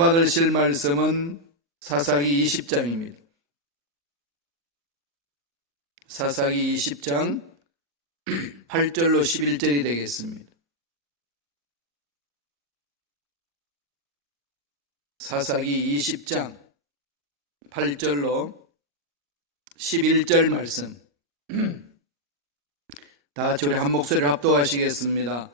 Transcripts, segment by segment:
받으실 말씀은 사사기 20장입니다. 사사기 20장 8절로 11절이 되겠습니다. 사사기 20장 8절로 11절 말씀. 다 같이 우리 한 목소리를 합독하시겠습니다.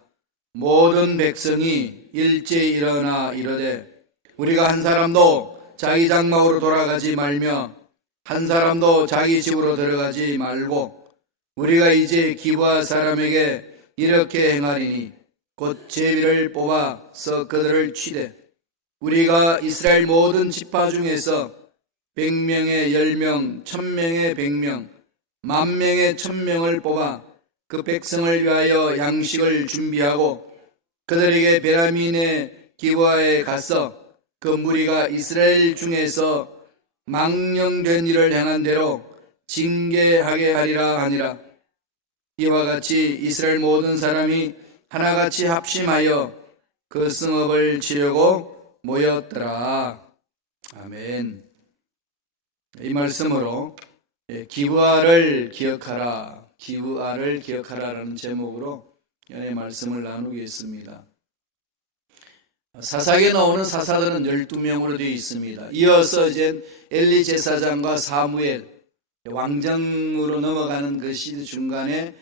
모든 백성이 일제히 일어나 이르되 우리가 한 사람도 자기 장막으로 돌아가지 말며 한 사람도 자기 집으로 들어가지 말고 우리가 이제 기브아 사람에게 이렇게 행하리니 곧 제비를 뽑아서 그들을 치되 우리가 이스라엘 모든 지파 중에서 100명에 10명, 1000명에 100명, 10,000명에 1000명을 뽑아 그 백성을 위하여 양식을 준비하고 그들에게 베냐민의 기브아에 가서 그 무리가 이스라엘 중에서 망령된 일을 행한 대로 징계하게 하리라 하니라. 이와 같이 이스라엘 모든 사람이 하나같이 합심하여 그 성읍을 치려고 모였더라. 아멘. 이 말씀으로 기브아를 기억하라, 기브아를 기억하라라는 제목으로 연의 말씀을 나누겠습니다. 사사기에 나오는 사사들은 12명으로 되어 있습니다. 이어서 이제 엘리 제사장과 사무엘, 왕정으로 넘어가는 그 시대 중간에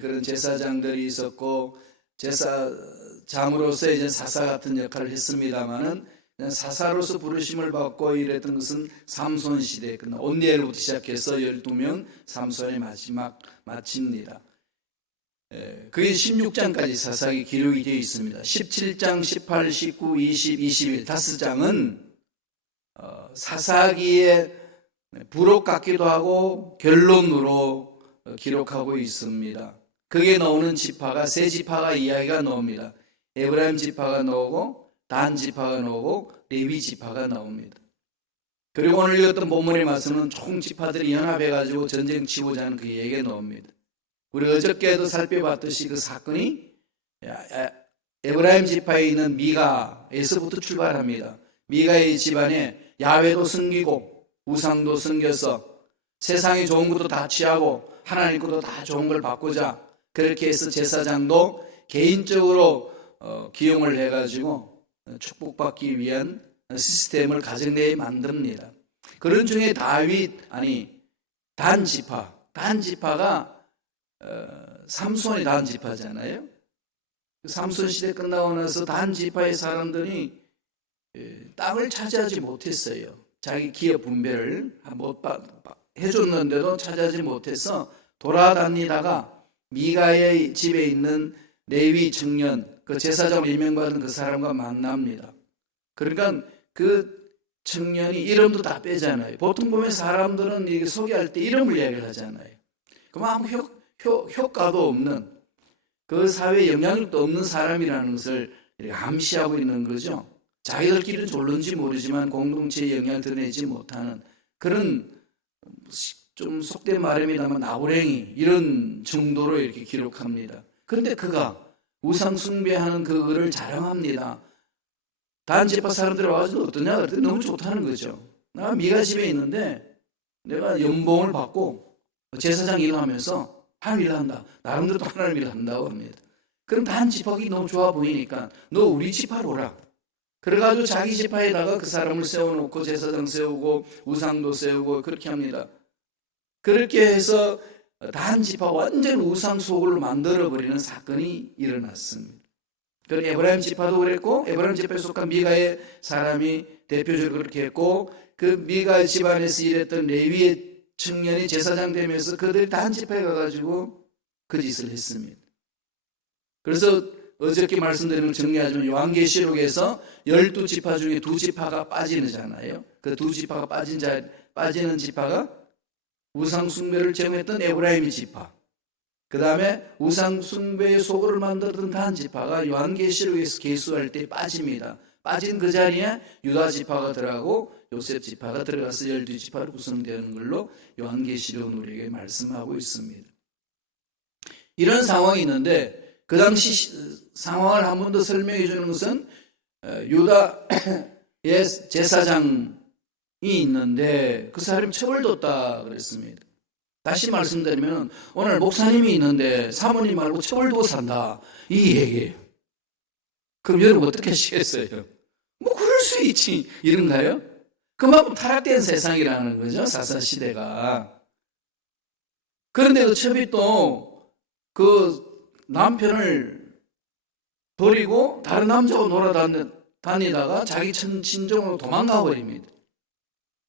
그런 제사장들이 있었고 제사장으로서 이제 사사 같은 역할을 했습니다만은 사사로서 부르심을 받고 이랬던 것은 삼손 시대, 온니엘부터 시작해서 12명 삼손의 마지막 마칩니다. 그게 16장까지 사사기 기록이 되어 있습니다. 17장, 18, 19, 20, 21 5장은 사사기의 부록 같기도 하고 결론으로 기록하고 있습니다. 그게 나오는 지파가 세 지파가 이야기가 나옵니다. 에브라임 지파가 나오고 단 지파가 나오고 레위 지파가 나옵니다. 그리고 오늘 읽었던 본문의 말씀은 총 지파들이 연합해가지고 전쟁 치고자 하는 그 얘기가 나옵니다. 우리 어저께도 살펴봤듯이 그 사건이 에브라임 지파에 있는 미가에서부터 출발합니다. 미가의 집안에 야훼도 섬기고 우상도 섬겨서 세상에 좋은 것도 다 취하고 하나님 것도 다 좋은 걸 받고자 그렇게 해서 제사장도 개인적으로 기용을 해가지고 축복받기 위한 시스템을 가정내에 만듭니다. 그런 중에 단지파가 삼손이 단지파잖아요. 삼손 시대 끝나고 나서 단지파의 사람들이 땅을 차지하지 못했어요. 자기 기업 분배를 해줬는데도 차지하지 못해서 돌아다니다가 미가의 집에 있는 레위 청년, 그 제사장 임명받은 그 사람과 만납니다. 그러니까 그 청년이 이름도 다 빼잖아요. 보통 보면 사람들은 이게 소개할 때 이름을 이야기를 하잖아요. 그럼 아무 효과도 없는, 그 사회에 영향력도 없는 사람이라는 것을 암시하고 있는 거죠. 자기들끼리는 졸른지 모르지만 공동체에 영향을 드러내지 못하는 그런, 좀 속된 말입니다만 나부랭이 이런 정도로 이렇게 기록합니다. 그런데 그가 우상 숭배하는 그거를 자랑합니다. 단지파 사람들이 와가지고 어떠냐 그랬더니 너무 좋다는 거죠. 나 미가 집에 있는데 내가 연봉을 받고 제사장 일을 하면서 하나님 일을 한다. 나름대로 또 하나님 일을 한다고 합니다. 그럼 단지파가 너무 좋아 보이니까 너 우리 지파로 오라. 그래가지고 자기 지파에다가 그 사람을 세워놓고 제사장 세우고 우상도 세우고 그렇게 합니다. 그렇게 해서 단지파 완전 우상 속을 만들어버리는 사건이 일어났습니다. 그리고 에브라임 지파도 그랬고 에브라임 지파에 속한 미가의 사람이 대표적으로 그렇게 했고 그 미가 집안에서 일했던 레위의 청년이 제사장 되면서 그들이 단지파에 가가지고 그 짓을 했습니다. 그래서 어저께 말씀드린 걸 정리하자면 요한계시록에서 12지파 중에 2지파가 빠지잖아요. 그 2지파가 빠지는 지파가 우상 숭배를 제공했던 에브라임 지파, 그 다음에 우상 숭배의 소굴을 만들었던 단 지파가 요한계시록에서 계수할 때 빠집니다. 빠진 그 자리에 유다 지파가 들어가고 요셉 지파가 들어가서 12지파로 구성되는 걸로 요한계시록은 우리에게 말씀하고 있습니다. 이런 상황이 있는데 그 당시 상황을 한 번 더 설명해 주는 것은 유다 제사장이 있는데 그 사람이 처벌뒀다 그랬습니다. 다시 말씀드리면 오늘 목사님이 있는데 사모님 말고 처벌두고 산다 이 얘기예요. 그럼 여러분 어떻게 하시겠어요? 뭐 그럴 수 있지 이런가요? 그만큼 타락된 세상이라는 거죠, 사사시대가. 그런데도 첩이 또 그 남편을 버리고 다른 남자하고 놀아다니다가 자기 친정으로 도망가 버립니다.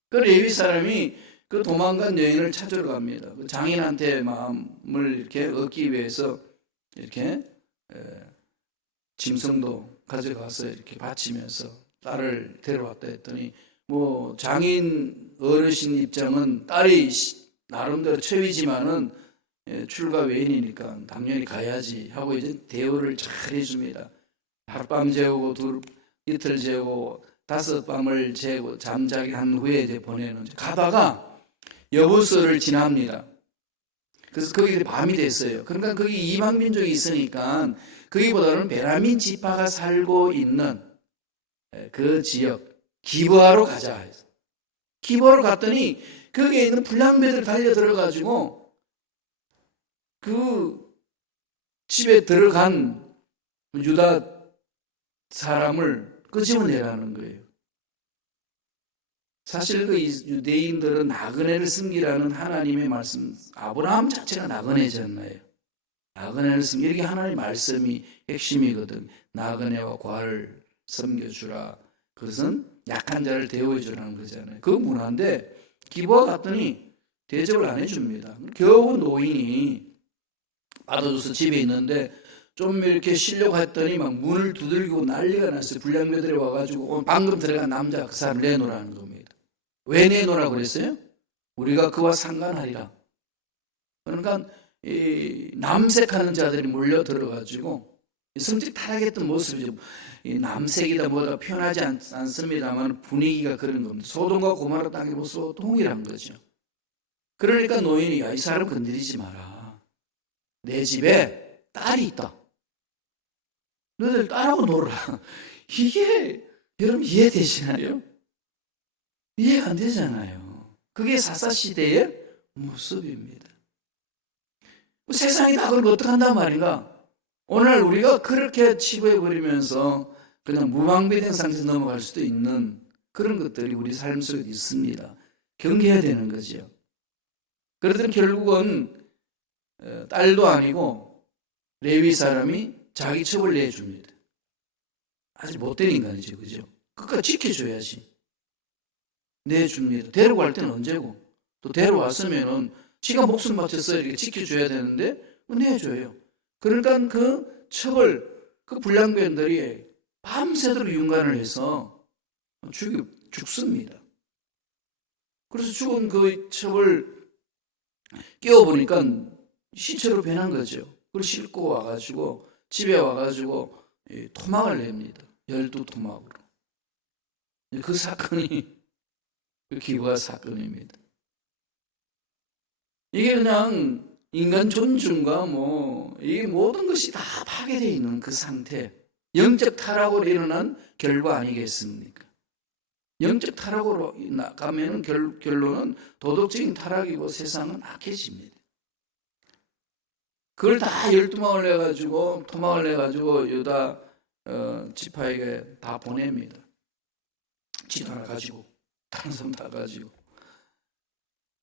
그 레위 사람이 그 도망간 여인을 찾으러 갑니다. 그 장인한테 마음을 이렇게 얻기 위해서 이렇게 짐승도 가져가서 이렇게 바치면서 딸을 데려왔다 했더니 뭐 장인 어르신 입장은 딸이 나름대로 처이지만은 출가 외인이니까 당연히 가야지 하고 이제 대우를 잘 해줍니다. 하룻밤 재우고 이틀 재우고 5밤을 재고 잠자게 한 후에 이제 보내는 가다가 여부서를 지납니다. 그래서 거기 밤이 됐어요. 그러니까 거기 이방 민족이 있으니까 거기보다는 베냐민 지파가 살고 있는 그 지역 기브아로 가자 해서 기브아로 갔더니 거기에 있는 불량배들 달려 들어가지고 그 집에 들어간 유다 사람을 끄집어내라는 거예요. 사실 그 유대인들은 나그네를 섬기라는 하나님의 말씀, 아브라함 자체가 나그네잖아요. 나그네를 섬기, 이게 하나님의 말씀이 핵심이거든. 나그네와 과를 섬겨주라. 그것은 약한 자를 대우해주라는 거잖아요. 그 문화인데 기브아 갔더니 대접을 안 해줍니다. 겨우 노인이 받아줘서 집에 있는데 좀 이렇게 쉬려고 했더니 막 문을 두들기고 난리가 났어요. 불량배들이 와가지고 방금 들어간 남자 그 사람 내놓으라는 겁니다. 왜 내놓으라고 그랬어요? 우리가 그와 상관하리라. 그러니까 이 남색하는 자들이 몰려 들어가지고 성직 타락했던 모습이죠. 이 남색이다 뭐다 표현하지 않습니다만 분위기가 그런 겁니다. 소돔과 고모라 땅의 모습과 동일한 거죠. 그러니까 노인이 야, 이 사람 건드리지 마라. 내 집에 딸이 있다. 너희들 딸하고 놀아. 이게 여러분 이해되시나요? 이해가 안 되잖아요. 그게 사사시대의 모습입니다. 세상이 다 그걸 어떻게 한단 말인가? 오늘 우리가 그렇게 치부해버리면서 그냥 무방비된 상태에서 넘어갈 수도 있는 그런 것들이 우리 삶 속에 있습니다. 경계해야 되는 거죠. 그러더니 결국은 딸도 아니고 레위 사람이 자기 첩을 내줍니다. 아주 못된 인간이죠, 그죠? 끝까지 지켜줘야지. 내줍니다. 데려갈 때는 언제고? 또 데려왔으면은 지가 목숨 바쳐서 이렇게 지켜줘야 되는데 내줘요. 그러니까 그 첩을 그 불량배들이 밤새도록 윤관을 해서 죽습니다. 그래서 죽은 그 첩을 깨워보니까 시체로 변한 거죠. 그걸 싣고 와가지고 집에 와가지고 토막을 냅니다. 12토막으로. 그 사건이 그 기브아 사건입니다. 이게 그냥 인간 존중과 이게 모든 것이 다 파괴되어 있는 그 상태. 영적 타락으로 일어난 결과 아니겠습니까? 영적 타락으로 가면 결론은 도덕적인 타락이고 세상은 악해집니다. 그걸 다 12망을 내가지고 토막을 내가지고 유다 지파에게 다 보냅니다. 지도 하나 가지고 다른 사람 다 가지고.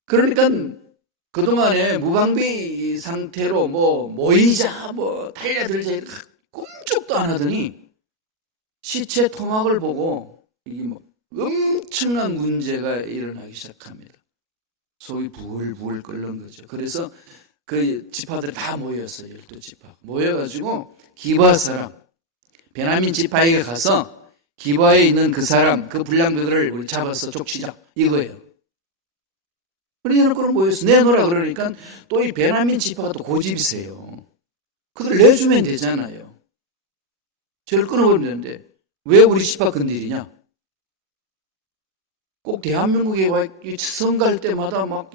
그러니까 그동안에 무방비 상태로 모이자 달려들자 꿈쩍도 안 하더니 시체 토막을 보고 이게 엄청난 문제가 일어나기 시작합니다. 속이 부글부글 끓는 거죠. 그래서 그 지파들이 다 모였어요. 12지파 모여가지고 기브아 사람 베냐민 지파에게 가서 기브아에 있는 그 사람 그 불량배들을 우리 잡아서 족치자 이거예요. 그러니까 그럼 모여서 내놓으라 그러니까 또 이 베냐민 지파가 또 고집이세요. 그들 내주면 되잖아요. 죄를 끊어버리면 되는데 왜 우리 지파 건드리냐? 꼭 대한민국에 와 선거할 때마다 막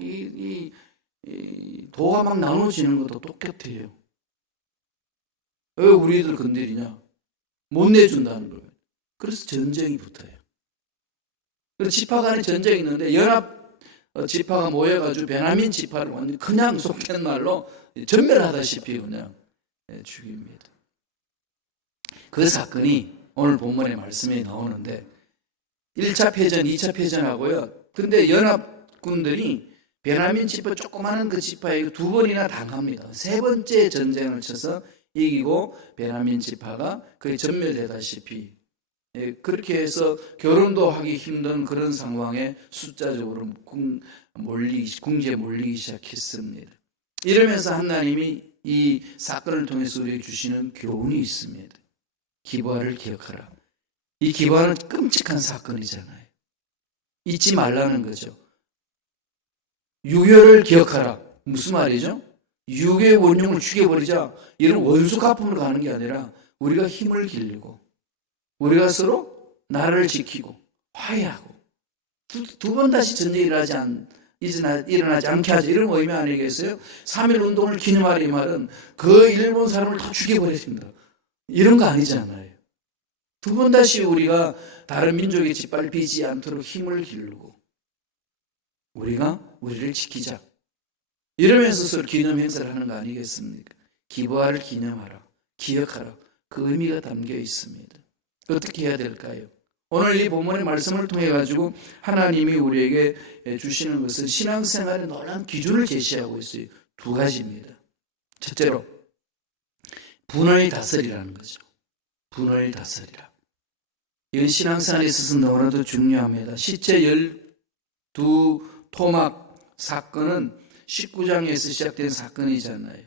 도가 막 나눠지는 것도 똑같아요. 왜 우리들 건드리냐? 못 내준다는 거예요. 그래서 전쟁이 붙어요. 그래서 지파 간에 전쟁이 있는데 연합 지파가 모여가지고 베냐민 지파를 완전히 그냥 속된 말로 전멸하다시피 그냥 죽입니다. 그 사건이 오늘 본문의 말씀에 나오는데 1차 패전, 2차 패전하고요. 근데 연합군들이 베냐민 지파 조그마한 그 지파에 두 번이나 당합니다. 세 번째 전쟁을 쳐서 이기고 베냐민 지파가 거의 전멸되다시피 그렇게 해서 결혼도 하기 힘든 그런 상황에 숫자적으로 궁지에 몰리기 시작했습니다. 이러면서 하나님이 이 사건을 통해서 우리에게 주시는 교훈이 있습니다. 기브아를 기억하라. 이 기브아는 끔찍한 사건이잖아요. 잊지 말라는 거죠. 유교를 기억하라. 무슨 말이죠? 유교의 원흉을 죽여버리자. 이런 원수 갚음으로 가는 게 아니라 우리가 힘을 길리고 우리가 서로 나라를 지키고 화해하고 두 번 다시 전쟁이 일어나지 않게 하자. 이런 의미 아니겠어요? 3.1 운동을 기념하라 이 말은 그 일본 사람을 다 죽여버렸습니다. 이런 거 아니잖아요. 두 번 다시 우리가 다른 민족의 짓밟히지 않도록 힘을 기르고 우리가 우리를 지키자. 이러면서 서로 기념 행사를 하는 거 아니겠습니까? 기브아를 기념하라. 기억하라. 그 의미가 담겨 있습니다. 어떻게 해야 될까요? 오늘 이 본문의 말씀을 통해 가지고 하나님이 우리에게 주시는 것은 신앙생활의 놀라운 기준을 제시하고 있어요. 두 가지입니다. 첫째로 분을 다스리라는 거죠. 분을 다스리라. 이건 신앙생활에 있어서 너무나도 중요합니다. 시체 12토막 사건은 19장에서 시작된 사건이잖아요.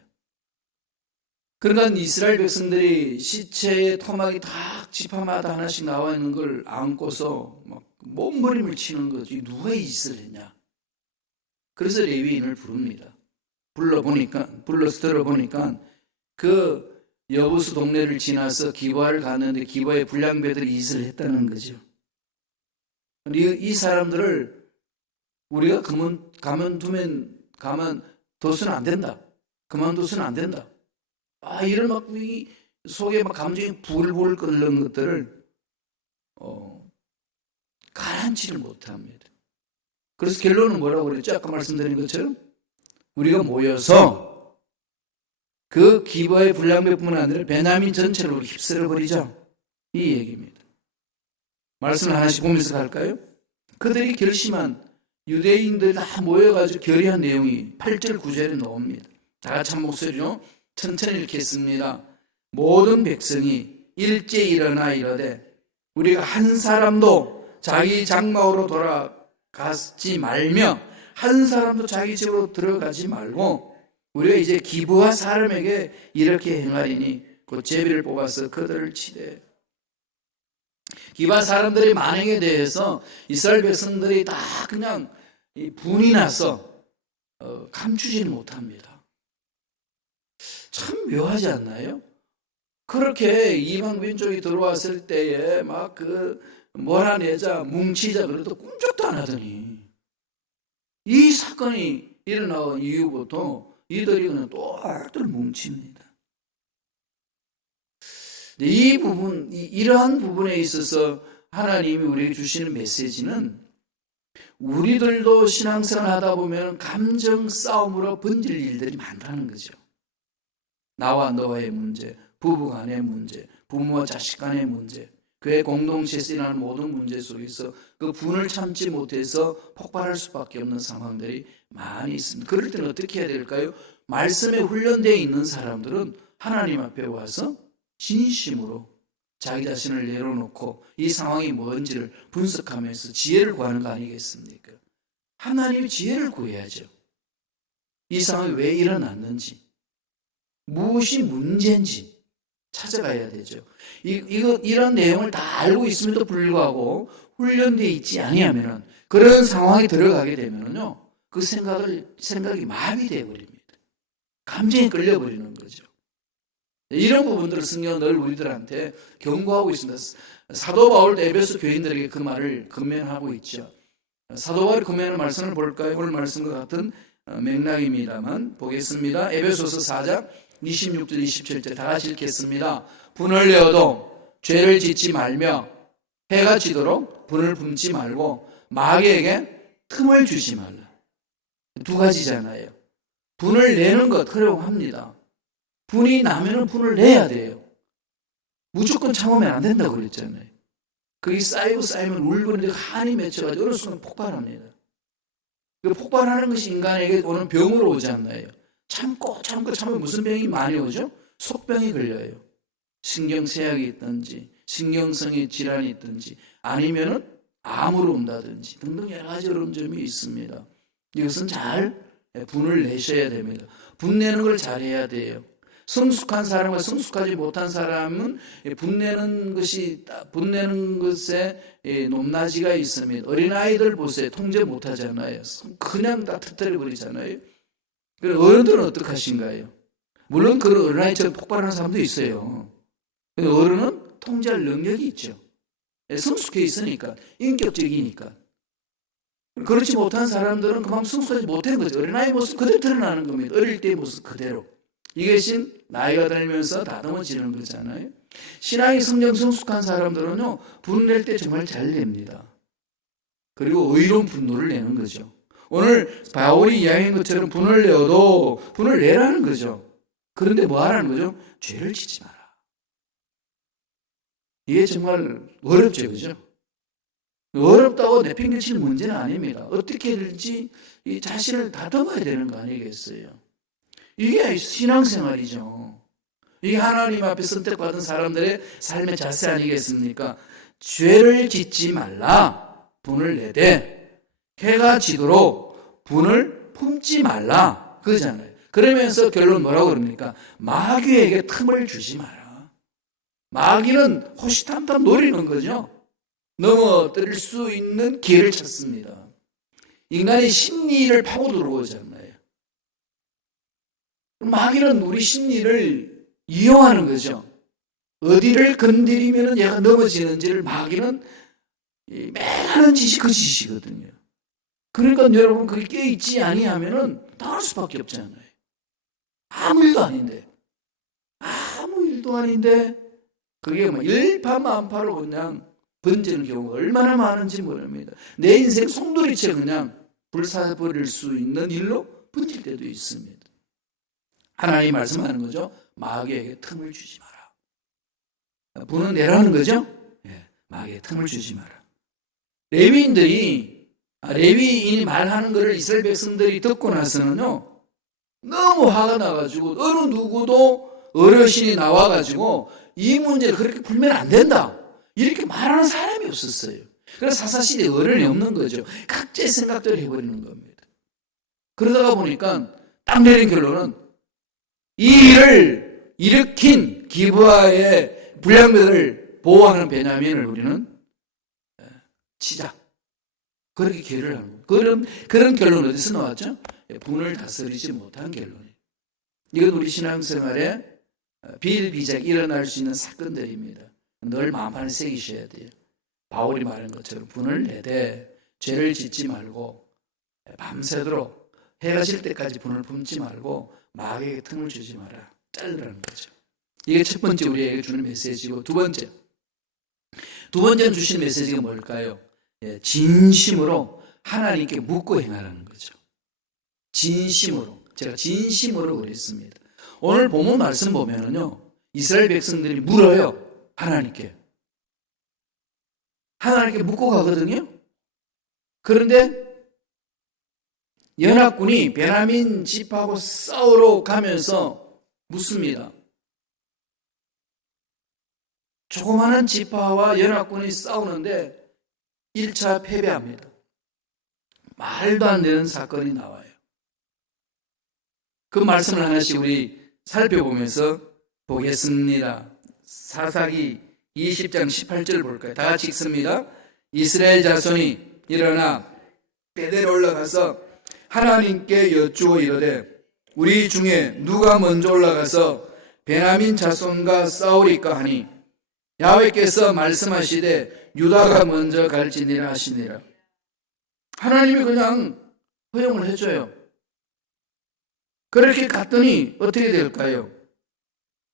그러니까 이스라엘 백성들이 시체의 토막이 다 지파마다 하나씩 나와 있는 걸 안고서 막 몸부림을 치는 거지. 누가 이 짓을 했냐. 그래서 레위인을 부릅니다. 불러서 들어보니까 그 여부수 동네를 지나서 기브아를 갔는데 기브아의 불량배들이 이 짓을 했다는 거죠. 이 사람들을 우리가 가만두면 가만둬서는 안 된다. 그만둬서는 안 된다. 이런 막 속에 막 감정이 불불 끓는 것들을 가라앉히를 못합니다. 그래서 결론은 뭐라고 그랬죠? 아까 말씀드린 것처럼 우리가 모여서 그 기브아의 불량배뿐만 아니라 베냐민 전체를 우리 휩쓸어버리자. 이 얘기입니다. 말씀을 하나씩 보면서 갈까요? 그들이 결심한 유대인들이 다 모여가지고 결의한 내용이 8절 9절에 나옵니다. 다 같이 한 목소리로 천천히 읽겠습니다. 모든 백성이 일제 일어나 이르되 우리가 한 사람도 자기 장막으로 돌아가지 말며 한 사람도 자기 집으로 들어가지 말고 우리가 이제 기브아 사람에게 이렇게 행하리니 그 제비를 뽑아서 그들을 치되. 기브아 사람들의 만행에 대해서 이스라엘 백성들이 다 그냥 분이 나서 감추지는 못합니다. 참 묘하지 않나요? 그렇게 이방 민족이 들어왔을 때에 막 몰아내자 뭉치자 그래도 꿈쩍도 안 하더니 이 사건이 일어나온 이후부터 이들이 그냥 똘똘 뭉칩니다. 이러한 부분에 있어서 하나님이 우리에게 주시는 메시지는 우리들도 신앙생활 하다 보면 감정 싸움으로 번질 일들이 많다는 거죠. 나와 너와의 문제, 부부 간의 문제, 부모와 자식 간의 문제, 교회 공동체에서 일어나는 모든 문제 속에서 그 분을 참지 못해서 폭발할 수밖에 없는 상황들이 많이 있습니다. 그럴 때는 어떻게 해야 될까요? 말씀에 훈련되어 있는 사람들은 하나님 앞에 와서 진심으로 자기 자신을 내려놓고 이 상황이 뭔지를 분석하면서 지혜를 구하는 거 아니겠습니까? 하나님이 지혜를 구해야죠. 이 상황이 왜 일어났는지, 무엇이 문제인지 찾아가야 되죠. 이런 내용을 다 알고 있음에도 불구하고 훈련되어 있지 아니하면 그런 상황에 들어가게 되면요, 그 생각이 마비되어 버립니다. 감정에 끌려버리는 거죠. 이런 부분들을 성경은 늘 우리들한테 경고하고 있습니다. 사도 바울도 에베소 교인들에게 그 말을 권면하고 있죠. 사도 바울이 권면하는 말씀을 볼까요? 오늘 말씀과 같은 맥락입니다만 보겠습니다. 에베소서 4장 26절 27절 다 같이 읽겠습니다. 분을 내어도 죄를 짓지 말며 해가 지도록 분을 품지 말고 마귀에게 틈을 주지 말라. 두 가지잖아요. 분을 내는 것 허용합니다. 분이 나면은 분을 내야 돼요. 무조건 참으면 안 된다고 그랬잖아요. 그게 쌓이고 쌓이면 울분이 한이 맺혀가지고 어느 순간 폭발합니다. 그 폭발하는 것이 인간에게 오는 병으로 오지 않나요? 참으면 무슨 병이 많이 오죠? 속병이 걸려요. 신경쇠약이 있든지 신경성의 질환이 있든지 아니면은 암으로 온다든지 등등 여러 가지 어려운 점이 있습니다. 이것은 잘 분을 내셔야 됩니다. 분 내는 걸 잘해야 돼요. 성숙한 사람과 성숙하지 못한 사람은 분내는 것에 높낮이가 있습니다. 어린아이들 보세요. 통제 못하잖아요. 그냥 다 터뜨려 버리잖아요. 어른들은 어떻게 하신가요? 물론 그런 어린아이처럼 폭발하는 사람도 있어요. 어른은 통제할 능력이 있죠. 성숙해 있으니까, 인격적이니까. 그렇지 못한 사람들은 그만큼 성숙하지 못한 거죠. 어린아이 모습 그대로 드러나는 겁니다. 어릴 때의 모습 그대로. 이것이 나이가 들면서 다듬어지는 거잖아요. 신앙이 성숙한 사람들은요, 분낼 때 정말 잘 냅니다. 그리고 의로운 분노를 내는 거죠. 오늘 바울이 이야기한 것처럼 분을 내어도 분을 내라는 거죠. 그런데 뭐 하라는 거죠? 죄를 짓지 마라. 이게 정말 어렵죠, 그죠? 어렵다고 내팽개칠 문제는 아닙니다. 어떻게 될지 이 자신을 다듬어야 되는 거 아니겠어요? 이게 신앙생활이죠. 이게 하나님 앞에 선택받은 사람들의 삶의 자세 아니겠습니까? 죄를 짓지 말라, 분을 내되 해가 지도록 분을 품지 말라, 그거잖아요. 그러면서 결론 뭐라고 그럽니까? 마귀에게 틈을 주지 마라. 마귀는 호시탐탐 노리는 거죠. 넘어뜨릴 수 있는 기회를 찾습니다. 인간의 심리를 파고 들어오잖아요. 마귀는 우리 심리를 이용하는 거죠. 어디를 건드리면 얘가 넘어지는지를 마귀는 매하는 짓이 그 짓이거든요. 그러니까 여러분 그게 깨있지 아니하면은 당할 수밖에 없잖아요. 아무 일도 아닌데 그게 뭐 일파만파로 그냥 번지는 경우가 얼마나 많은지 모릅니다. 내 인생 송두리째 그냥 불사버릴 수 있는 일로 번질 때도 있습니다. 하나님이 말씀하는 거죠. 마귀에게 틈을 주지 마라. 분은 내라는 거죠. 마귀에게 틈을 주지 마라. 레위인이 말하는 것을 이스라엘 백성들이 듣고 나서는요, 너무 화가 나가지고 어느 누구도 어르신이 나와가지고 이 문제를 그렇게 풀면 안 된다, 이렇게 말하는 사람이 없었어요. 그래서 사사시대에 어른이 없는 거죠. 각자의 생각대로 해버리는 겁니다. 그러다가 보니까 딱 내린 결론은 이 일을 일으킨 기브아의 불량배들을 보호하는 베냐민을 우리는 치자. 그렇게 기회를 하는 거예요. 그런 결론은 어디서 나왔죠? 분을 다스리지 못한 결론이에요. 이건 우리 신앙생활에 비일비재하게 일어날 수 있는 사건들입니다. 늘 마음판에 새기셔야 돼요. 바울이 말한 것처럼 분을 내되 죄를 짓지 말고 밤새도록 해가 질 때까지 분을 품지 말고 마귀에게 틈을 주지 마라. 자르라는 거죠. 이게 첫 번째 우리에게 주는 메시지고, 두 번째는 주신 메시지가 뭘까요? 진심으로 하나님께 묻고 행하라는 거죠. 진심으로. 제가 진심으로 그랬습니다. 오늘 본문 말씀 보면은요, 이스라엘 백성들이 물어요. 하나님께 묻고 가거든요. 그런데 연합군이 베냐민 집하고 싸우러 가면서 묻습니다. 조그마한 지파와 연합군이 싸우는데 1차 패배합니다. 말도 안 되는 사건이 나와요. 그 말씀을 하나씩 우리 살펴보면서 보겠습니다. 사사기 20장 18절 볼까요? 다 같이 읽습니다. 이스라엘 자손이 일어나 베델에 올라가서 하나님께 여쭈어 이르되 우리 중에 누가 먼저 올라가서 베냐민 자손과 싸우리까 하니 야훼께서 말씀하시되 유다가 먼저 갈지니라 하시니라. 하나님이 그냥 허용을 해줘요. 그렇게 갔더니 어떻게 될까요?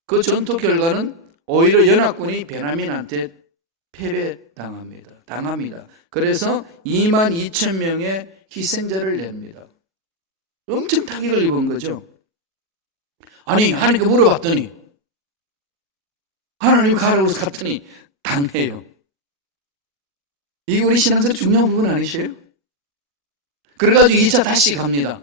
그 전투 결과는 오히려 연합군이 베냐민한테 패배당합니다. 당합니다. 그래서 22,000명의 희생자를 냅니다. 엄청 타격을 입은 거죠. 아니, 하나님께 물어봤더니, 하나님 가라고 갔더니 당해요. 이게 우리 신앙생활 중요한 부분 아니세요? 그래가지고 2차 다시 갑니다.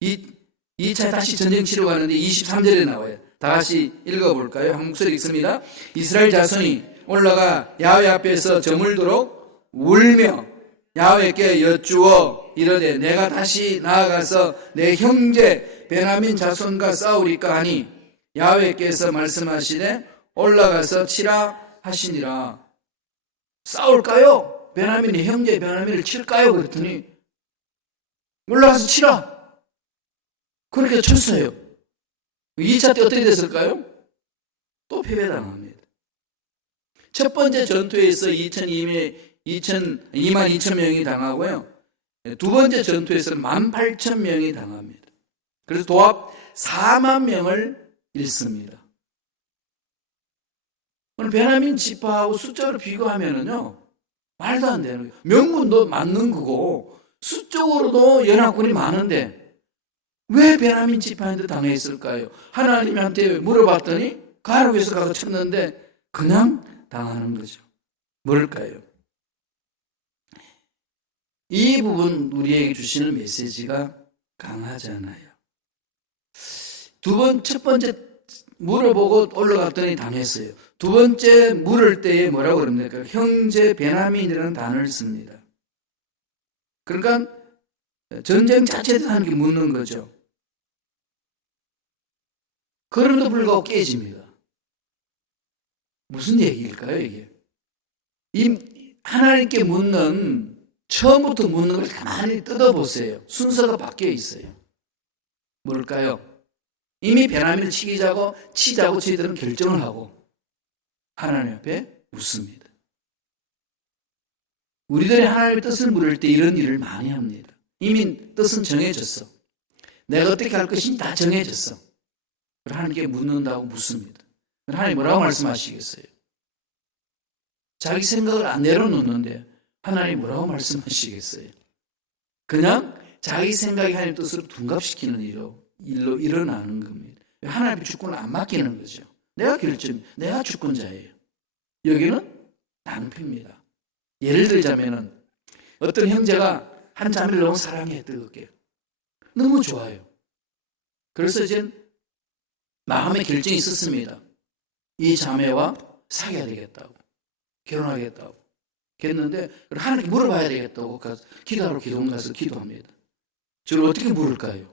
2차 다시 전쟁 치러 가는데 23절에 나와요. 다 같이 읽어볼까요? 한 목소리 읽습니다. 이스라엘 자손이 올라가 야훼 앞에서 저물도록 울며 야훼께 여쭈어 이르되 내가 다시 나아가서 내 형제 베냐민 자손과 싸우리까 하니 야훼께서 말씀하시되 올라가서 치라 하시니라. 싸울까요? 베냐민이 형제 베냐민을 칠까요? 그랬더니 올라가서 치라. 그렇게 쳤어요. 2차 때 어떻게 됐을까요? 또 패배당합니다. 첫 번째 전투에서 22,000명이 당하고요. 두 번째 전투에서 18,000명이 당합니다. 그래서 도합 4만 명을 잃습니다. 오늘 베냐민 지파하고 숫자로 비교하면은요, 말도 안 되는 거예요. 명분도 맞는 거고, 수적으로도 연합군이 많은데, 왜 베냐민 지파한테 당했을까요? 하나님한테 물어봤더니, 가라고 해서 가서 쳤는데, 그냥 당하는 거죠. 뭘까요? 이 부분 우리에게 주시는 메시지가 강하잖아요. 첫 번째 물어보고 올라갔더니 당했어요. 두 번째 물을 때에 뭐라고 그럽니까? 형제 베냐민이라는 단어를 씁니다. 그러니까 전쟁 자체에 대해서 하나님께 묻는 거죠. 그럼에도 불구하고 깨집니다. 무슨 얘기일까요, 이게? 하나님께 묻는, 처음부터 묻는 걸 가만히 뜯어보세요. 순서가 바뀌어 있어요. 뭘까요? 이미 베냐민을 치자고 저희들은 결정을 하고 하나님 앞에 묻습니다. 우리들이 하나님의 뜻을 물을 때 이런 일을 많이 합니다. 이미 뜻은 정해졌어. 내가 어떻게 할 것인지 다 정해졌어. 하나님께 묻는다고 묻습니다. 하나님 뭐라고 말씀하시겠어요? 자기 생각을 안 내려놓는데 하나님 뭐라고 말씀하시겠어요? 그냥 자기 생각이 하나님 뜻으로 둔갑시키는 일로 일어나는 겁니다. 하나님의 주권을 안 맡기는 거죠. 내가 주권자예요. 여기는 낭패입니다. 예를 들자면은 어떤 형제가 한 자매를 너무 사랑해, 뜨겁게. 너무 좋아요. 그래서 이제 마음의 결정이 있었습니다. 이 자매와 사귀어야 되겠다고, 결혼하겠다고. 그랬는데 하나님께 물어봐야 되겠다고 기도하러 기도원 가서 기도합니다. 저를 어떻게 물을까요?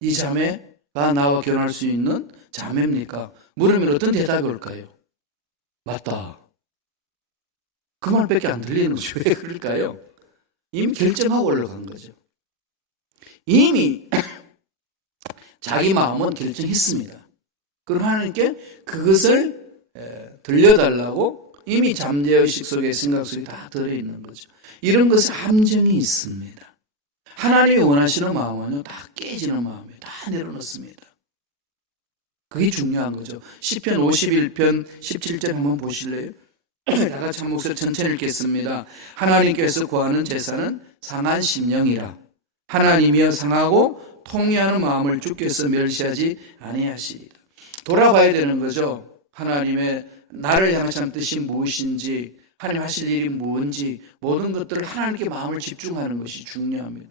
이 자매가 나와 결혼할 수 있는 자매입니까? 물으면 어떤 대답이 올까요? 맞다. 그 말밖에 안 들리는 거죠. 왜 그럴까요? 이미 결정하고 올라간 거죠. 이미 자기 마음은 결정했습니다. 그럼 하나님께 그것을 들려달라고 이미 잠재의식 속에 생각 속에 다 들어있는 거죠. 이런 것은 함정이 있습니다. 하나님이 원하시는 마음은요, 다 깨지는 마음이에요. 다 내려놓습니다. 그게 중요한 거죠. 시편 51편 17절 한번 보실래요? 다 같이 한 목소리 천천히 읽겠습니다. 하나님께서 구하는 제사는 상한 심령이라. 하나님이여 상하고 통회하는 마음을 주께서 멸시하지 아니하시리라. 돌아봐야 되는 거죠. 하나님의 나를 향하신 뜻이 무엇인지, 하나님 하실 일이 뭔지, 모든 것들을 하나님께 마음을 집중하는 것이 중요합니다.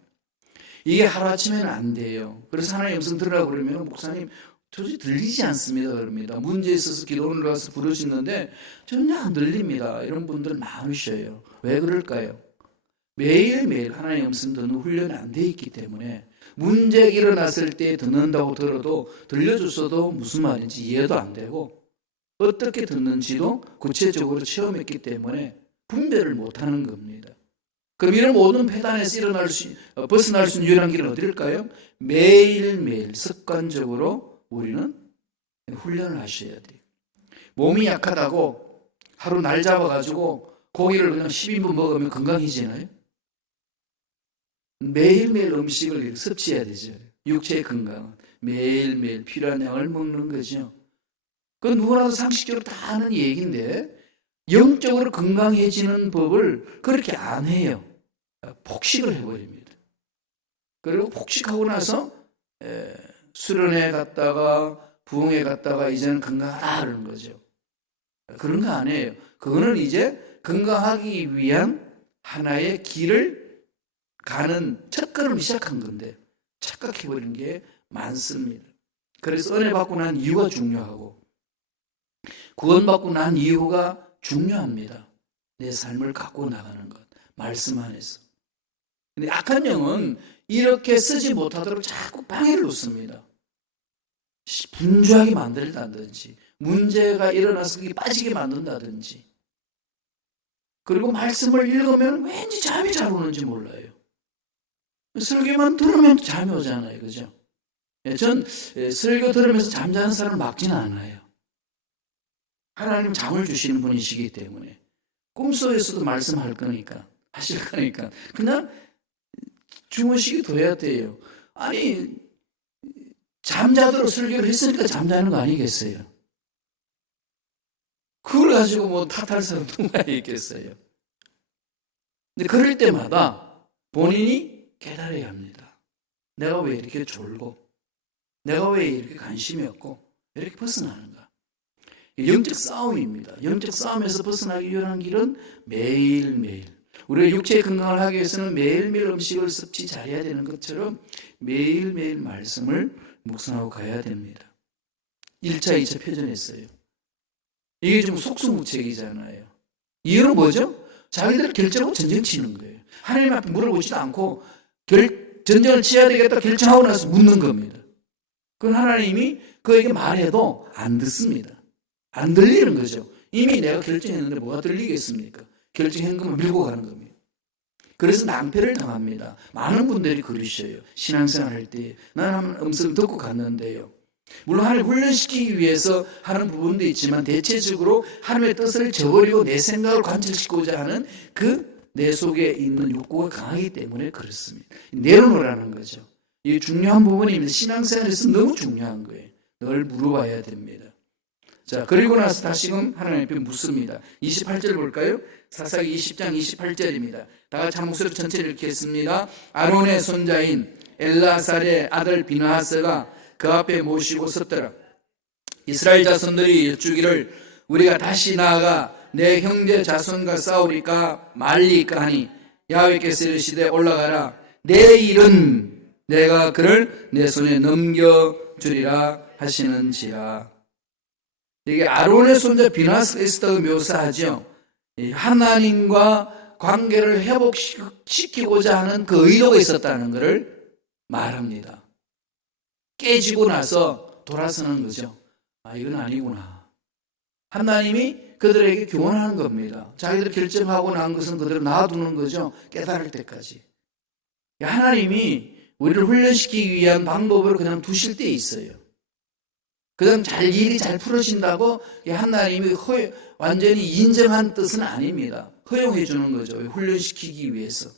이게 하루아침에는 안 돼요. 그래서 하나님 음성 들으라고 그러면 목사님 도저히 들리지 않습니다. 그럽니다. 문제에 있어서 기도원을 가서 부르시는데 전혀 안 들립니다. 이런 분들 많으셔요. 왜 그럴까요? 매일매일 하나님의 음성 듣는 훈련이 안 돼 있기 때문에 문제가 일어났을 때 듣는다고 들어도 들려줬어도 무슨 말인지 이해도 안 되고 어떻게 듣는지도 구체적으로 체험했기 때문에 분별을 못하는 겁니다. 그럼 이런 모든 폐단에서 벗어날 수 있는 유일한 길은 어디일까요? 매일매일 습관적으로 우리는 훈련을 하셔야 돼요. 몸이 약하다고 하루 날 잡아가지고 고기를 그냥 10인분 먹으면 건강해지나요? 매일매일 음식을 섭취해야 되죠. 육체의 건강은 매일매일 필요한 양을 먹는 거죠. 그건 누구나도 상식적으로 다 하는 얘기인데 영적으로 건강해지는 법을 그렇게 안 해요. 폭식을 해버립니다. 그리고 폭식하고 나서 수련회 갔다가 부흥회 갔다가 이제는 건강하다 그러는 거죠. 그런 거 아니에요. 그거는 이제 건강하기 위한 하나의 길을 가는 첫 걸음을 시작한 건데 착각해버린 게 많습니다. 그래서 은혜 받고 난 이유가 중요하고 구원받고 난 이유가 중요합니다. 내 삶을 갖고 나가는 것, 말씀 안에서. 근데 악한 영은 이렇게 쓰지 못하도록 자꾸 방해를 놓습니다. 분주하게 만들다든지 문제가 일어나서 그게 빠지게 만든다든지, 그리고 말씀을 읽으면 왠지 잠이 잘 오는지 몰라요. 설교만 들으면 잠이 오잖아요. 그죠? 전 설교 들으면서 잠자는 사람을 막지는 않아요. 하나님 잠을 주시는 분이시기 때문에 꿈속에서도 말씀할 거니까, 하실 거니까 그냥 주무시기 둬야 돼요. 아니, 잠자도록 설교를 했으니까 잠자는 거 아니겠어요? 그걸 가지고 뭐 탓할 사람 누가 있겠어요? 근데 그럴 때마다 본인이 깨달아야 합니다. 내가 왜 이렇게 졸고, 내가 왜 이렇게 관심이 없고 이렇게 벗어나는가? 영적 싸움입니다. 영적 싸움에서 벗어나기 위한 길은 매일매일, 우리가 육체의 건강을 하기 위해서는 매일매일 음식을 섭취 잘해야 되는 것처럼 매일매일 말씀을 묵상하고 가야 됩니다. 1차, 2차 표전했어요. 이게 좀 속수무책이잖아요. 이유는 뭐죠? 자기들 결정하고 전쟁 치는 거예요. 하나님 앞에 물어보지도 않고 전쟁을 치어야 되겠다 결정하고 나서 묻는 겁니다. 그건 하나님이 그에게 말해도 안 듣습니다. 안 들리는 거죠. 이미 내가 결정했는데 뭐가 들리겠습니까? 결정한 것만 밀고 가는 겁니다. 그래서 낭패를 당합니다. 많은 분들이 그러셔요. 신앙생활 할 때 나는 한 음성 듣고 갔는데요, 물론 하나님 훈련시키기 위해서 하는 부분도 있지만 대체적으로 하나님의 뜻을 저버리고 내 생각을 관철시키고자 하는 그 내 속에 있는 욕구가 강하기 때문에 그렇습니다. 내려놓으라는 거죠. 이게 중요한 부분입니다. 신앙생활에서 너무 중요한 거예요. 늘 물어봐야 됩니다. 자, 그리고 나서 다시금 하나님 앞에 묻습니다. 28절 볼까요? 사사기 20장 28절입니다. 다 같이 한 목소리로 전체를 읽겠습니다. 아론의 손자인 엘라살의 아들 비느하스가 그 앞에 모시고 섰더라. 이스라엘 자손들이 일주기를 우리가 다시 나아가 내 형제 자손과 싸우리까 말리까 하니 야훼께서 이르시되 올라가라. 내일은 내가 그를 내 손에 넘겨주리라 하시는지라. 이게 아론의 손자 비느하스가 있었다고 묘사하죠. 하나님과 관계를 회복시키고자 하는 그 의도가 있었다는 것을 말합니다. 깨지고 나서 돌아서는 거죠. 아, 이건 아니구나. 하나님이 그들에게 교훈하는 겁니다. 자기들이 결정하고 난 것은 그대로 놔두는 거죠. 깨달을 때까지. 하나님이 우리를 훈련시키기 위한 방법으로 그냥 두실 때 있어요. 그냥 일이 잘 풀어진다고 하나님이 완전히 인정한 뜻은 아닙니다. 허용해 주는 거죠. 훈련시키기 위해서.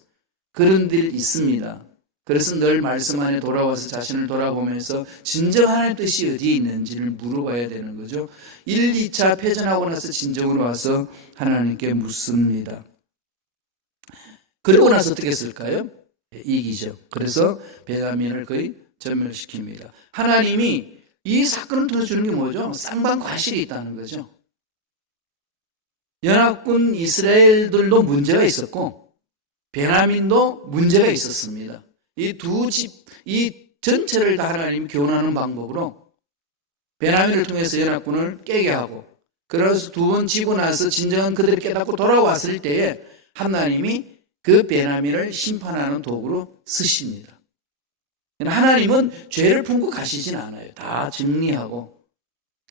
그런 일 있습니다. 그래서 늘 말씀 안에 돌아와서 자신을 돌아보면서 진정 하나님의 뜻이 어디에 있는지를 물어봐야 되는 거죠. 1, 2차 패전하고 나서 진정으로 와서 하나님께 묻습니다. 그리고 나서 어떻게 했을까요? 이기죠. 그래서 베냐민을 거의 전멸시킵니다. 하나님이 이 사건을 들어주는 게 뭐죠? 쌍방과실이 있다는 거죠. 연합군 이스라엘들도 문제가 있었고 베냐민도 문제가 있었습니다. 이 전체를 다 하나님이 교훈하는 방법으로 베냐민을 통해서 연합군을 깨게 하고, 그래서 두 번 지고 나서 진정한 그들이 깨닫고 돌아왔을 때에 하나님이 그 베냐민을 심판하는 도구로 쓰십니다. 하나님은 죄를 품고 가시진 않아요. 다 정리하고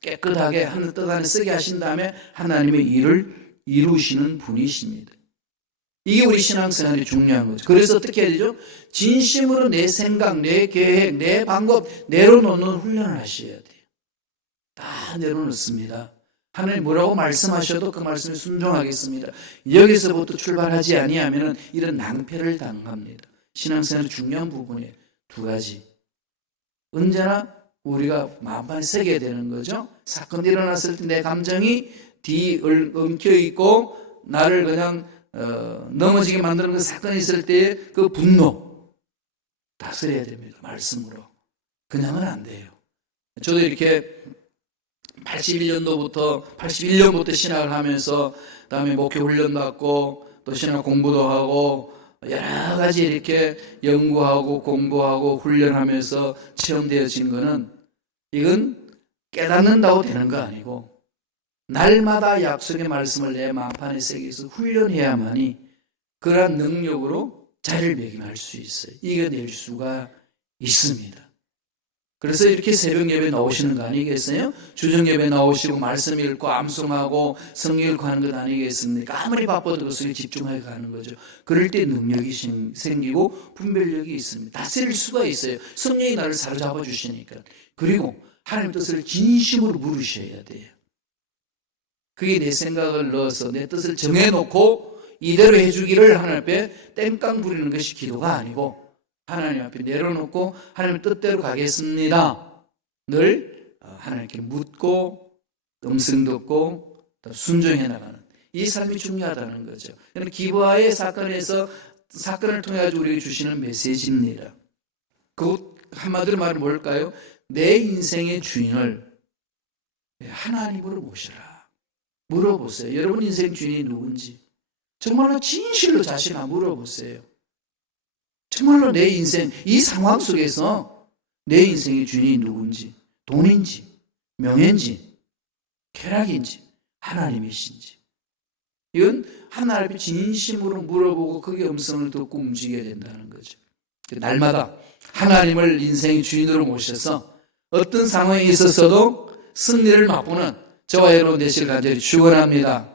깨끗하게 하늘 뜻 안에 쓰게 하신 다음에 하나님의 일을 이루시는 분이십니다. 이게 우리 신앙생활이 중요한 거죠. 그래서 어떻게 해야 되죠? 진심으로 내 생각, 내 계획, 내 방법 내려놓는 훈련을 하셔야 돼요. 다 내려놓습니다. 하나님 뭐라고 말씀하셔도 그 말씀에 순종하겠습니다. 여기서부터 출발하지 아니하면 이런 낭패를 당합니다. 신앙생활의 중요한 부분이에요. 두 가지. 언제나 우리가 마음만 새게 되는 거죠. 사건이 일어났을 때 내 감정이 엉켜 있고 나를 그냥 넘어지게 만드는 그 사건이 있을 때의 그 분노 다스려야 됩니다. 말씀으로. 그냥은 안 돼요. 저도 이렇게 81년부터 신학을 하면서 그다음에 목회 훈련 받고 또 신학 공부도 하고 여러 가지 이렇게 연구하고 공부하고 훈련하면서 체험되어진 거는 이건 깨닫는다고 되는 거 아니고 날마다 약속의 말씀을 내 마음판에 새겨서 훈련해야만이 그러한 능력으로 자리를 매김할 수 있어요. 이겨낼 수가 있습니다. 그래서 이렇게 새벽 예배 나오시는 거 아니겠어요? 주정 예배 나오시고 말씀 읽고 암송하고 성경 읽고 하는 것 아니겠습니까? 아무리 바빠도 그 속에 집중하게 가는 거죠. 그럴 때 능력이 생기고 분별력이 있습니다. 다스릴 수가 있어요. 성령이 나를 사로잡아 주시니까. 그리고 하나님 뜻을 진심으로 물으셔야 돼요. 그게 내 생각을 넣어서 내 뜻을 정해놓고 이대로 해주기를 하나님 앞에 땡깡 부리는 것이 기도가 아니고 하나님 앞에 내려놓고 하나님 뜻대로 가겠습니다. 늘 하나님께 묻고 음성 듣고 순종해 나가는 이 삶이 중요하다는 거죠. 기브아의 사건을 통해 우리에게 주시는 메시지입니다. 그 한마디로 말하면 뭘까요? 내 인생의 주인을 하나님으로 모시라. 물어보세요. 여러분 인생 주인이 누군지 정말로 진실로 자신 한번 물어보세요. 정말로 내 인생, 이 상황 속에서 내 인생의 주인이 누군지, 돈인지, 명예인지, 쾌락인지, 하나님이신지. 이건 하나님께 진심으로 물어보고 그게 음성을 듣고 움직여야 된다는 거죠. 날마다 하나님을 인생의 주인으로 모셔서 어떤 상황에 있어서도 승리를 맛보는 저와 여러분 되시길 간절히 축원합니다.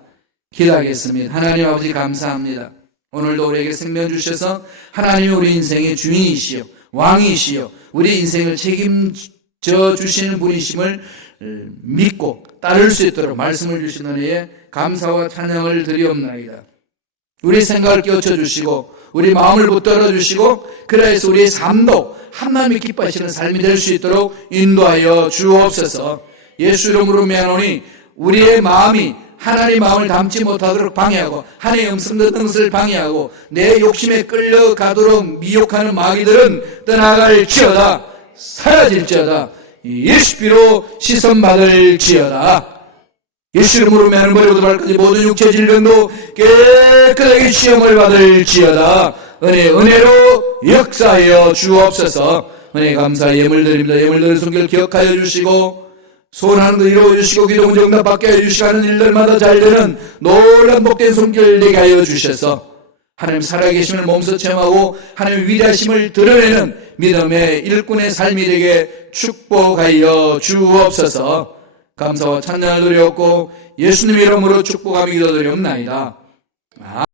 기도하겠습니다. 하나님 아버지 감사합니다. 오늘도 우리에게 생명 주셔서 하나님이 우리 인생의 주인이시요 왕이시요 우리 인생을 책임져 주시는 분이심을 믿고 따를 수 있도록 말씀을 주시는 은혜에 감사와 찬양을 드리옵나이다. 우리 생각을 깨우쳐 주시고 우리 마음을 붙들어 주시고 그래서 우리의 삶도 하나님이 기뻐하시는 삶이 될 수 있도록 인도하여 주옵소서. 예수 이름으로 명하노니 우리의 마음이 하나님의 마음을 담지 못하도록 방해하고 하나님의 음성 듣는 것을 방해하고 내 욕심에 끌려가도록 미혹하는 마귀들은 떠나갈지어다. 사라질지어다. 예수 피로 씻음받을지어다. 예수 이름으로 매는 머리부터 발까지 모든 육체 질병도 깨끗하게 시험을 받을지어다. 은혜로 역사하여 주옵소서. 은혜 감사 예물 드립니다. 예물 드린 손길 기억하여 주시고 소원하는 것 이루어주시고 기도문 정답받게 해주시고 하는 일들마다 잘되는 놀란 복된 손길 내게 하여 주셔서 하나님 살아계심을 몸소 체험하고 하나님의 위대하심을 드러내는 믿음의 일꾼의 삶이 되게 축복하여 주옵소서. 감사와 찬양을 드렸고 예수님 이름으로 축복하며 기도드리옵나이다.